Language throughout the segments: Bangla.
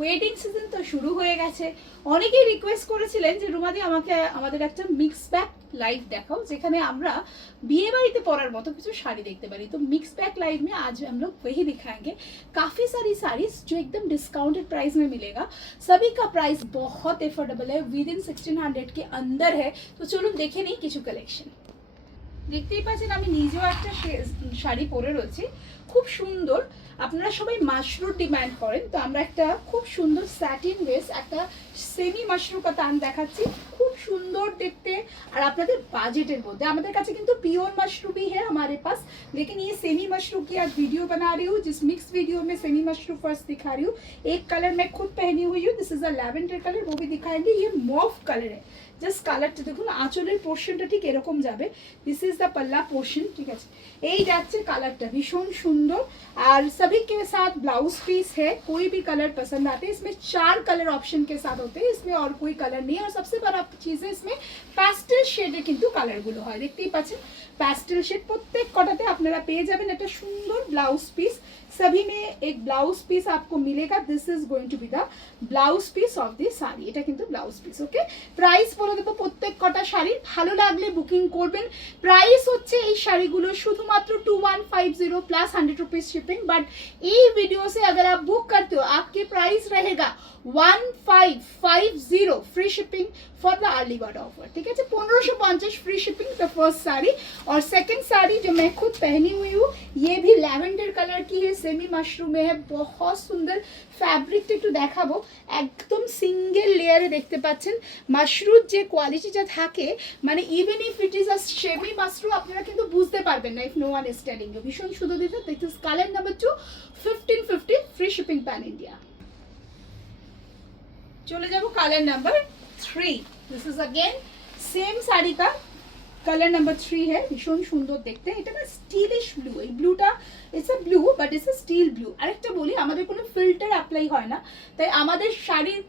ওয়েডিং সিজন তো শুরু হয়ে গেছে, অনেকেই রিকোয়েস্ট করেছিলেন যে রুমাদি আমাকে আমাদের একটা মিক্স ব্যাগ लाइव देखाओ যেখানে আমরা বিয়ে বাড়িতে পরার মতো কিছু শাড়ি দেখতে পারি। तो मिक्स बैग लाइव में आज हम लोग वही दिखाएंगे। काफ़ी सारी साड़ीज जो एकदम डिस्काउंटेड प्राइस में मिलेगा, सभी का प्राइस बहुत एफोर्डेबल है, विद इन 1600 के अंदर है। तो चलो देखे नहीं কিছু কালেকশন। দেখতেই পাচ্ছেন আমি নিজেও একটা শাড়ি পরে রয়েছি, খুব সুন্দর। আপনারা সবাই মাশরুর ডিমান্ড করেন, তো আমরা একটা খুব সুন্দর স্যাটিন বেস একটা সেমি মাশরু কাতান দেখাচ্ছি, খুব সুন্দর দেখতে আর আপনাদের বাজেটের মধ্যে। আমাদের কাছে কিন্তু प्योर मशरू भी है हमारे पास, लेकिन ये सेमी मशरू की आज वीडियो बना रही हूँ, जिस मिक्स वीडियो में सेमी मशरू फर्स्ट दिखा रही हूँ। एक कलर मैं खुद पहनी हुई हूँ, this is a lavender colour, वो भी दिखाएंगे। ये मॉव कलर है, জাস্ট কালারটা দেখুন, আঁচলের পোর্শনটা ঠিক এরকম যাবে। দিস ইজ দ্য पल्ला पोर्शन, ঠিক আছে। এই যাচ্ছে কালারটা ভীষণ সুন্দর। আর सभी के साथ ब्लाउज पीस है, कोई भी कलर पसंद आते हैं। इसमें 4 कलर ऑप्शन के साथ होते हैं, इसमें और कोई कलर नहीं है। और सबसे बड़ा चीज है इसमें প্যাস্টেল শেডে কিন্তু কালারগুলো হয়, দেখতেই পাচ্ছেন প্যাস্টেল শেড। প্রত্যেক কটাতে আপনারা পেয়ে যাবেন একটা সুন্দর ব্লাউজ পিস। सभी में एक ब्लाउज पीस आपको मिलेगा, this is going to be the blouse piece of the sari. এটা কিন্তু ব্লাউজ পিস, ওকে। প্রাইস বলে দেবো প্রত্যেক কটা শাড়ির, ভালো লাগলে বুকিং করবেন। প্রাইস হচ্ছে এই শাড়িগুলো শুধুমাত্র 2150 प्लस 100 रुपीज शिपिंग। बट এই वीडियो से अगर आप बुक करते हो आपके प्राइस रहेगा 1550 free shipping for the early bird offer, ठीक है। 1550 free shipping the first sari. और सेकंड साड़ी जो मैं खुद पहनी हुई हूँ, ये भी लैवेंडर कलर की है, सेमी मशरूम में है, बहुत सुंदर। फैब्रिकটা একটু দেখাবো, একদম সিঙ্গেল লেয়ারে দেখতে পাচ্ছেন মাশরুর যে কোয়ালিটিটা থাকে, মানে even if it is a semi mashru আপনারা কিন্তু বুঝতে পারবেন না if no one is telling you. ভীষণ সুন্দর দিতে। This is colour number 2, 1550 free shipping pan India. चले जाबो colour number 3। This is again same sari का कलर नंबर 3 है, भीषण सुंदर देखते हैं। এটা না স্টিলিশ ব্লু, এই ব্লুটা it's a blue but it's a steel blue. আরেকটা বলি, আমাদের কোনো ফিল্টার অ্যাপ্লাই হয় না, তাই আমাদের শাড়ির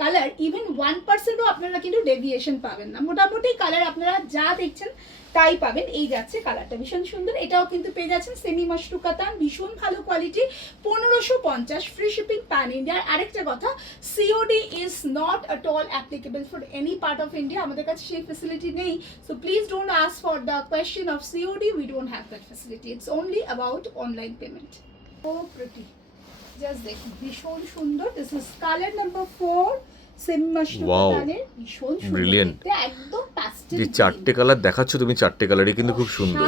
কালার ইভেন 1%ও আপনারা কিন্তু ডেভিয়েশন পাবেন না। মোটামুটি কালার আপনারা যা দেখছেন তাই পাবেন। এই যাচ্ছে কালারটা ভীষণ সুন্দর। এটাও কিন্তু পেয়ে যাচ্ছেন সেমি মাশরু কাতান, ভীষণ ভালো quality, 1550 free shipping pan India. আরেকটা কথা, COD is not at all applicable for any part of India, আমাদের কাছে সেই ফেসিলিটি নেই। So please don't ask for the question of COD, we don't have that facility, it's only about online payment. Oh pretty, just দেখুন ভীষণ সুন্দর। This is colour number 4, semi mashru কাতানের, ভীষণ সুন্দর দেখতে, একদম প্যাস্টেল। যে চারটে কালার দেখাচ্ছ তুমি, চারটে কালারই কিন্তু খুব সুন্দর,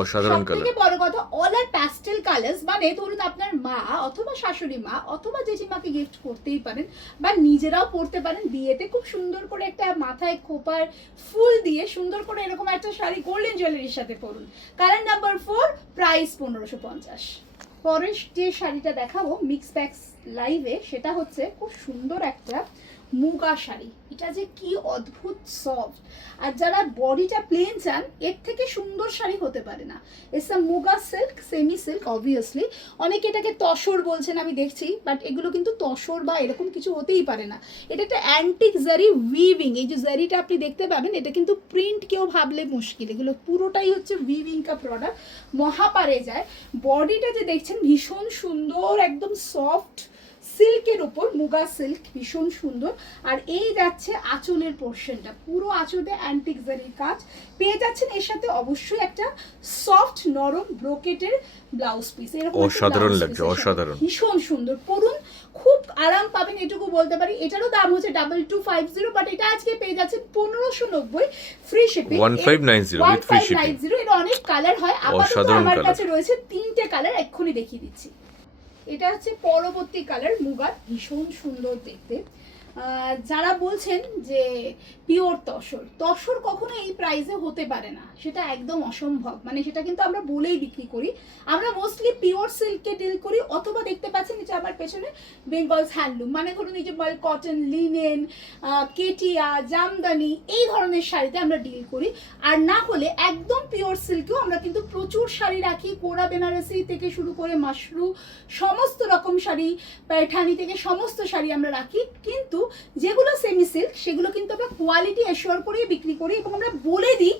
অসাধারণ কালার। সবথেকে বড় কথা, অল আর প্যাস্টেল কালার্স, মানে ধরুন আপনার মা অথবা শাশুড়ি মা অথবা জেঠিমাকে গিফট করতেই পারেন, বা নিজেরাও পরতে পারেন বিয়েতে। খুব সুন্দর করে একটা মাথায় খোপার ফুল দিয়ে সুন্দর করে এরকম একটা শাড়ি গোল্ডেন জুয়েলারির সাথে পরুন। Colour number 4, price 1550। পরের যে শাড়িটা দেখাবো মিক্স ব্যাগস লাইভে, সেটা হচ্ছে খুব সুন্দর একটা মুগা শাড়ি। এটা যে কি অদ্ভুত সফট, আর যারা বডিটা প্লেন চান এর থেকে সুন্দর শাড়ি হতে পারে না। It's a muga silk, semi silk obviously. অনেকে এটাকে তসর বলছেন আমি দেখছি, বাট এগুলো কিন্তু তসর বা এরকম কিছু হতেই পারে না। এটা একটা অ্যান্টিক জারি উইভিং, এই যে জারিটা আপনি দেখতে পাবেন, এটা কিন্তু প্রিন্ট কেউ ভাবলে মুশকিল, এগুলো পুরোটাই হচ্ছে উইভিং কা প্রোডাক্ট, মহাপারে যায়। বডিটা যে দেখছেন ভীষণ সুন্দর, একদম সফট সিল্কের উপর, মুগা সিল্ক, ভীষণ সুন্দর। আর এই যাচ্ছে আঁচলের পোর্শনটা, পুরো আঁচলে অ্যান্টিক জারির কাজ পেয়ে যাচ্ছেন। এর সাথে অবশ্যই একটা সফট নরম ব্রোকেটের ব্লাউজ পিস, এরকম অসাধারণ লাগছে, অসাধারণ, ভীষণ সুন্দর। পরুন খুব আরাম পাবেন, এটুকু বলতে পারি। এটারও দাম হচ্ছে 2250, বাট এটা আজকে পেয়ে যাচ্ছেন 1590 free shipping, 1590 with free shipping. এর অনেক কালার হয়, আপাতত আমার কাছে রয়েছে 3টে কালার, এক্ষুনি দেখিয়ে দিচ্ছি। এটা হচ্ছে পরবর্তী কালার মুগার, ভীষণ সুন্দর দেখতে। যারা বলছেন যে পিওর তসর, তসর কখনো এই প্রাইসে হতে পারে না, সেটা একদম অসম্ভব, মানে সেটা কিন্তু আমরা বলেই বিক্রি করি। আমরা মোস্টলি পিওর সিল্কে ডিল করি, অথবা দেখতে পাচ্ছেন যে আমার পেছনে বেঙ্গলস হ্যান্ডলুম, মানে ধরুন এই যে কটন, লিনেন, কেটিয়া, জামদানি, এই ধরনের শাড়িতে আমরা ডিল করি। আর না হলে একদম পিওর সিল্কেও আমরা কিন্তু প্রচুর শাড়ি রাখি, কোরা বেনারসি থেকে শুরু করে মাশরু, সমস্ত রকম শাড়ি, पैठानी থেকে সমস্ত শাড়ি আমরা রাখি। কিন্তু যেগুলো সেমি সিল্ক সেগুলো কিন্তু আমরা কোয়ালিটি অ্যাসিওর করেই বিক্রি করি এবং আমরা বলে দিই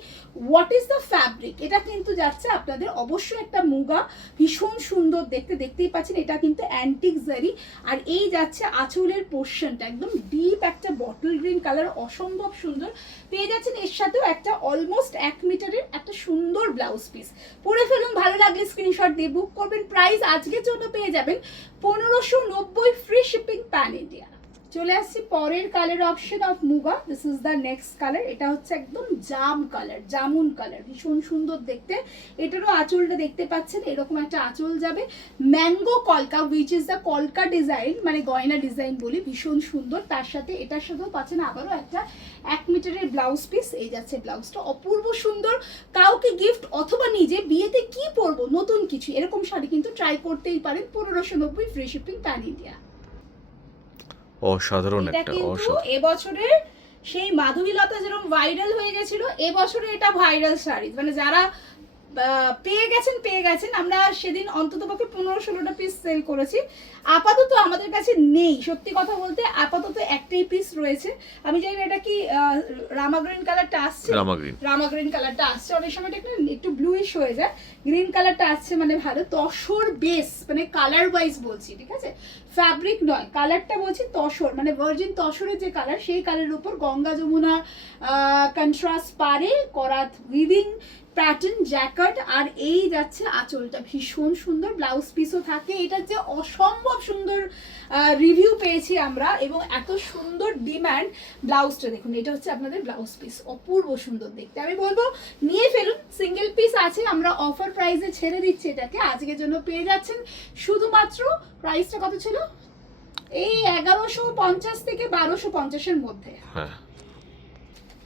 হোয়াট ইজ দ্য ফ্যাব্রিক। এটা কিন্তু যাচ্ছে আপনাদের অবশ্যই একটা মুগা, ভীষণ সুন্দর দেখতে, দেখতেই পাচ্ছেন এটা কিন্তু অ্যান্টিক জারি। আর এই যাচ্ছে আঁচলের পোর্শনটা একদম ডিপ একটা বটল গ্রিন কালার, অসম্ভব সুন্দর। পেয়ে যাচ্ছেন এর সাথেও একটা অলমোস্ট 1 মিটারের একটা সুন্দর ব্লাউজ পিস। পরে ফেলুন, ভালো লাগলে স্ক্রিনশট দিয়ে বুক করবেন। প্রাইস আজকের জন্য পেয়ে যাবেন 1590, ফ্রি শিপিং প্যান ইন্ডিয়া। চলে আসছি পরের colour option of muga. This is the next colour. এটা হচ্ছে একদম জাম কালার, জামুন কালার, ভীষণ সুন্দর দেখতে। এটারও আঁচলটা দেখতে পাচ্ছেন, এরকম একটা আঁচল যাবে ম্যাঙ্গো কলকা, উইচ ইজ দ্য কলকা ডিজাইন, মানে গয়না ডিজাইন বলি, ভীষণ সুন্দর। তার সাথে এটার সাথেও পাচ্ছেন আবারও একটা 1 মিটারের ব্লাউজ পিস। এই যাচ্ছে ব্লাউজটা, অপূর্ব সুন্দর। কাউকে গিফট অথবা নিজে বিয়েতে কি পরবো নতুন কিছু, এরকম শাড়ি কিন্তু ট্রাই করতেই পারেন। 1590, ফ্রি শিপিং প্যান ইন্ডিয়া। অসাধারণ এটা একটা, কিন্তু অসাধারণ। এবছরের সেই মাধবীলতা যেরকম ভাইরাল হয়ে গেছিল, এবছরে এটা ভাইরাল শাড়ি, মানে যারা পেয়ে গেছেন। আমরা সেদিন অন্ততপক্ষে 15-16টা পিস সেল করেছি। আপাতত আমাদের কাছে নেই, সত্যি কথা বলতে আপাতত একটাই পিস রয়েছে। আমি জানি না এটা কি রামা গ্রিন কালারটা আসছে, রামা গ্রিন কালারটা আসছে। অনেক সময় এটা একটু ব্লুইশ হয়ে যায়, গ্রিন কালারটা আসছে মানে ভালো। তসর বেস, মানে কালার ওয়াইজ বলছি, ঠিক আছে, ফ্যাব্রিক নয়, কালারটা বলছি তসর, মানে ভার্জিন তসরের যে কালার, সেই কালারের উপর গঙ্গা যমুনা কন্ট্রাস্ট পারে করা উইভিং প্যাটার্ন জ্যাকেট। আর এই যাচ্ছে আঁচলটা, ভীষণ সুন্দর। ব্লাউজ পিসও থাকে। এটা যে অসম্ভব সুন্দর রিভিউ পেয়েছি আমরা, এবং এত সুন্দর ডিম্যান্ড। ব্লাউজটা দেখুন, এটা হচ্ছে আপনাদের ব্লাউজ পিস, অপূর্ব সুন্দর দেখতে। আমি বলবো নিয়ে ফেলুন, সিঙ্গেল পিস আছে, আমরা অফার প্রাইসে ছেড়ে দিচ্ছি এটাকে। আজকের জন্য পেয়ে যাচ্ছেন শুধুমাত্র, প্রাইসটা কত ছিল, এই 1150 থেকে 1250-এর মধ্যে। হ্যাঁ,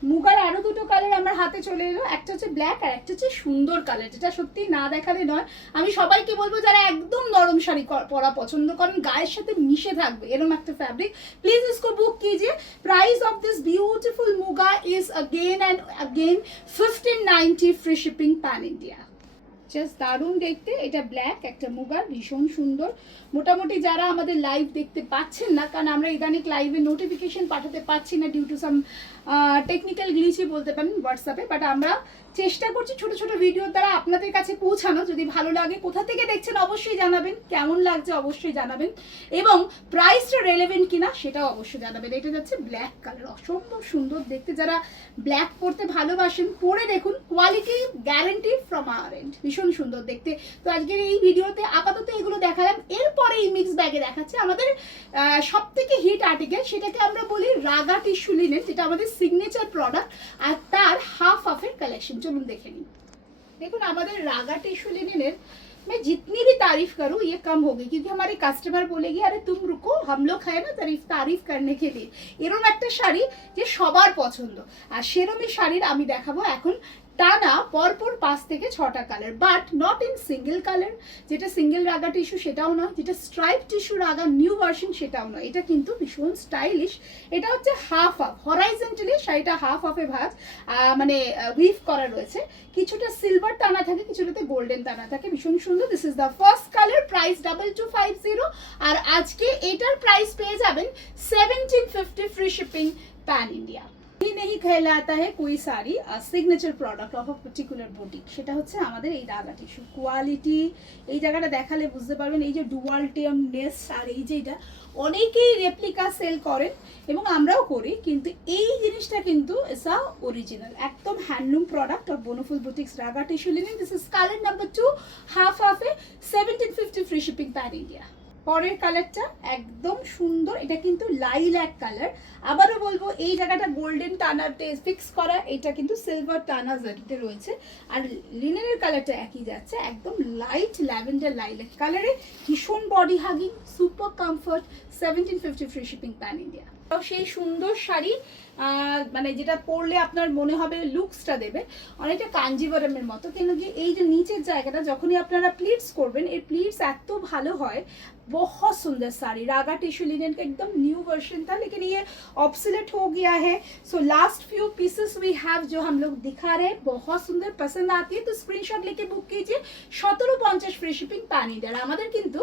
মুগার আরো দুটো কালার আমার হাতে চলে এলো, একটা হচ্ছে ব্ল্যাক আর একটা হচ্ছে সুন্দর কালার, যেটা সত্যি না দেখালে নয়। আমি সবাইকে বলবো যারা একদম নরম শাড়ি পরা পছন্দ করেন, গায়ের সাথে মিশে থাকবে এরকম একটা ফ্যাব্রিক, প্লিজ इसको বুক कीजिए। Price of this beautiful muga is again and again 1590, free shipping pan India. Just দারুণ দেখতে। এটা ব্ল্যাক একটা মুগার, ভীষণ সুন্দর। মোটামুটি যারা আমাদের লাইভ দেখতে পাচ্ছেন না, কারণ আমরা ইদানিং লাইভে নোটিফিকেশন পাঠাতে পারছি না ডিউ টু সাম টেকনিক্যাল গ্লিচই বলতে পারেন হোয়াটসঅ্যাপে, বাট আমরা চেষ্টা করছি ছোট ছোট ভিডিওর দ্বারা আপনাদের কাছে পৌঁছানো। যদি ভালো লাগে, কোথা থেকে দেখছেন অবশ্যই জানাবেন, কেমন লাগছে অবশ্যই জানাবেন, এবং প্রাইসটা রেলেভেন্ট কিনা সেটাও অবশ্যই জানাবেন। এটা যাচ্ছে ব্ল্যাক কালার, অসম্ভব সুন্দর দেখতে। যারা ব্ল্যাক পরতে ভালোবাসেন, পরে দেখুন, quality guarantee from our end, ভীষণ সুন্দর দেখতে। তো আজকের এই ভিডিওতে আপাতত এগুলো দেখালাম। এরপরে এই মিক্স ব্যাগে দেখাচ্ছে আমাদের সব থেকে হিট আর্টিকেল, সেটাকে আমরা বলি রাগা টিস্যু লিনেন, যেটা আমাদের সিগনেচার প্রোডাক্ট, আর তার হাফ হাফের কালেকশন। চলুন দেখে নিন। দেখুন আমাদের রাগা টিস্যু লিनेনের मैं जितनी भी तारीफ करूं ये कम होगी, क्योंकि हमारे कस्टमर बोलेगी अरे तुम रुको, हम लोग है ना तारीफ करने के लिए। এরকম একটা শাড়ি যে সবার পছন্দ, আর সেরকমই শাড়ির আমি দেখাবো এখন টানা পরপর 5 থেকে 6টা colour, but not in single colour. যেটা সিঙ্গেল রাগা টিস্যু সেটাও নয়, যেটা stripe tissue Raga new version সেটাও নয়। এটা কিন্তু ভীষণ স্টাইলিশ। এটা হচ্ছে হাফ হাফ, হরাইজেন্টালি শাড়িটা হাফ হাফে ভাঁজ, মানে উইভ করা রয়েছে। কিছুটা সিলভার টানা থাকে, কিছুটাতে গোল্ডেন টানা থাকে, ভীষণ সুন্দর। This is the first colour, price 2250। আর আজকে এটার প্রাইস পেয়ে যাবেন 1750, ফ্রি শিপিং প্যান ইন্ডিয়া। नहीं कहलाता है कोई sari signature product of a particular boutique, সেটা হচ্ছে আমাদের এই রাগা টিস্যু। কোয়ালিটি এই জায়গাটা দেখালে বুঝতে পারবেন, এই যে ডুয়াল টেম নেস, আর এই যে এটা অনেকেই রেপ্লিকা সেল করেন এবং আমরাও করি, কিন্তু এই জিনিসটা কিন্তু ইটস অরিজিনাল, একদম handloom product of Bonphool boutiques Raga tissue linen. This is colour number 2, half হাফে, 1750, ফ্রি শিপিং প্যান ইন্ডিয়া। পরের কালারটা একদম সুন্দর, এটা কিন্তু লাইল্যাক কালার। আবারও বলবো এই জায়গাটা গোল্ডেন টানার ফিক্স করা, এটা কিন্তু সিলভার টানা জারিতে রয়েছে। আর লিনেনের কালারটা একই যাচ্ছে, একদম লাইট ল্যাভেন্ডার লাইল্যাক কালারে, ভীষণ body hugging, super comfort, 1750, free shipping pan India. সেই সুন্দর শাড়ি, মানে যেটা পরলে আপনার মনে হবে লুকসটা দেবে অনেকটা কাঞ্জিভরমের মতো, কেন কি এই যে নিচের জায়গাটা যখনই আপনারা প্লিটস করবেন, এই প্লিটস এত ভালো হয়। बहुत सुंदर साड़ी, रागा टिश्यू लिनेन का एकदम न्यू वर्जन था, लेकिन ये ऑब्सोलेट हो गया है। So last few pieces we have जो हम लोग दिखा रहे हैं, बहुत सुंदर, पसंद आती है तो स्क्रीनशॉट लेके बुक कीजिए। 1750, फ्री शिपिंग पैन इंडिया। আমাদের কিন্তু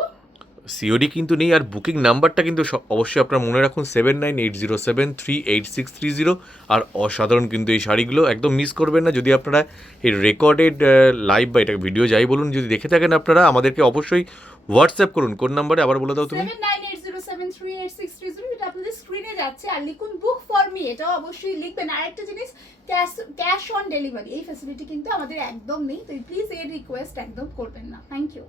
সিওডি কিন্তু নেই। আর বুকিং নাম্বারটা কিন্তু অবশ্যই আপনারা মনে রাখুন 7980738630। আর অসাধারণ কিন্তু এই শাড়িগুলো, একদম মিস করবেন না। যদি আপনারা এই রেকর্ডেড লাইভ বা এটা ভিডিও যাই বলুন যদি দেখে থাকেন আপনারা, আমাদেরকে অবশ্যই হোয়াটসঅ্যাপ করুন। কোন নাম্বারে আবার বলে দাও তুমি? 7980738630, এটা আপনাদের স্ক্রিনে যাচ্ছে। আর লিখুন বুক ফর মি, এটাও অবশ্যই লিখবেন। আর একটা জিনিস, ক্যাশ অন ডেলিভারি এই ফ্যাসিলিটি কিন্তু আমাদের একদম নেই, তো প্লিজ এর রিকোয়েস্ট একদম করবেন না। Thank you.